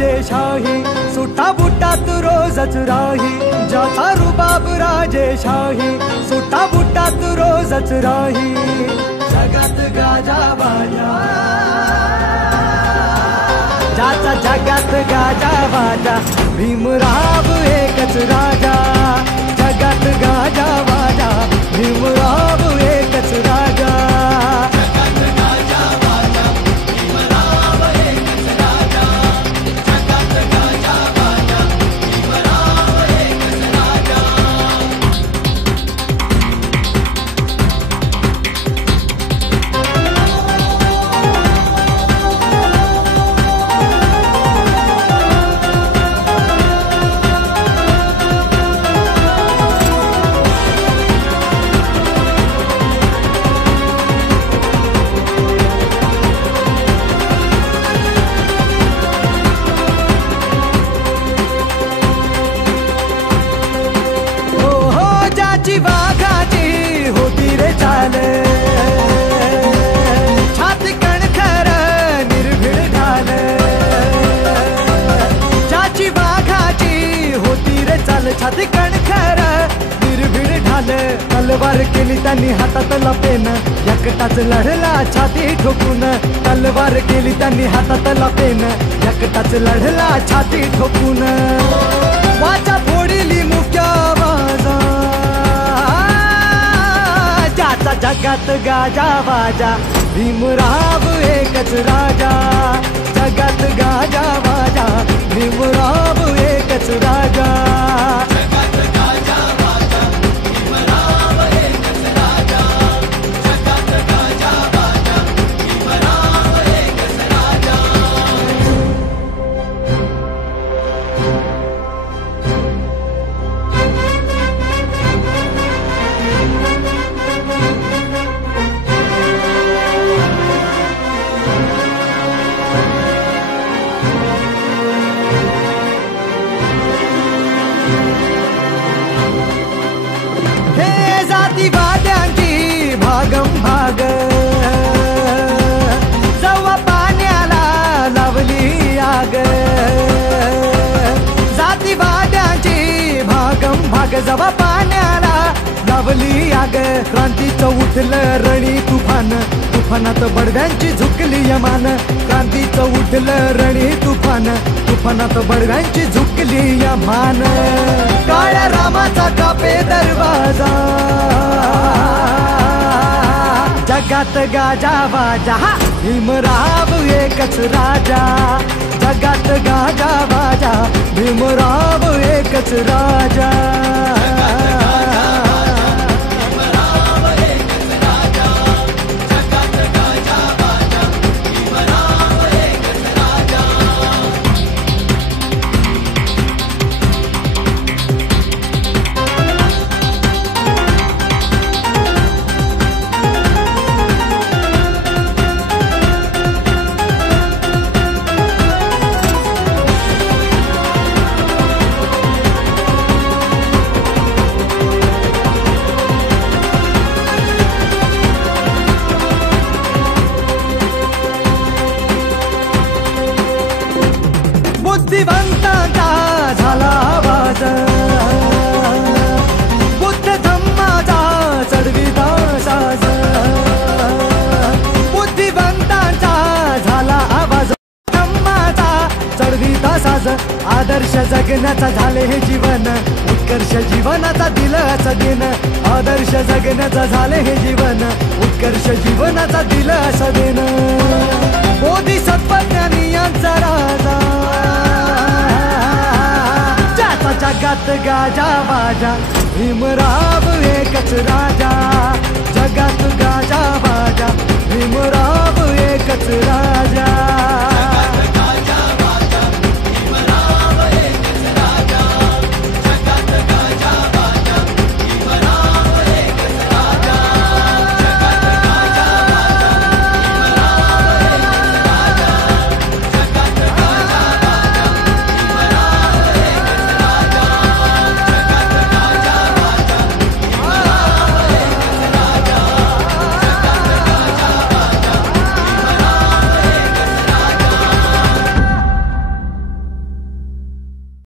राजेशाही, सुटा बुटात रोजच राही, ज्याचा रुबाब राजेशाही, सुटा बुटात रोजच राही. जगात गाजा बाजा, ज्याचा जगात गाजा बाजा, भीमराव एकच राजा. जगात गाजा बाजा, भीमराव एकच राजा. वाघाची होती रे चाल, छाती कणखर निर्भीड ढाल. ज्याची वाघाची होती रे चाल, छाती कणखर निर्भीड ढाल. तलवार केली त्यांनी हातातला पेन, एकटाच लढला छाती ठोकून. तलवार केली त्यांनी हातातला पेन, एकटाच लढला छाती ठोकून. वाचा फोडली मुक्या आवाजा, ज्याचा जगात गाजा बाजा, भीमराव एकच राजा. जगात गाजा बाजा, भीमराव एकच राजा. जातीवाद्यांची भागम भाग, जवा पाण्याला लावली आग. जातीवाद्यांची भागम भाग, जवा पाण्याला लावली आग. क्रांतीचं उठलं रणी तुफान, तुफानात बडव्यांची झुकली यमान. क्रांतीचं उठलं रणी तुफान, तुफानात बडव्यांची झुकली यमान. काळ्या रामाचा कापे दरवाजा, जगात गाजा बाजा, भीमराव एकच राजा. जगात गाजा बाजा, भीमराव एकच राजा. बुद्धिवंतांचा झाला आवाज, बुद्ध धम्माचा चढविता साज. बुद्धिवंतांचा झाला आवाज, धम्माचा चढविता साज. आदर्श जगण्याचा झाले हे जीवन, उत्कर्ष जीवनाचा दिलासा दिन. आदर्श जगण्याचा झाले हे जीवन, उत्कर्ष जीवनाचा दिलासा दिन. बोधिसत्वज्ञानी यांचा राजा, जगात गाजा बाजा, भीमराव एकच राजा.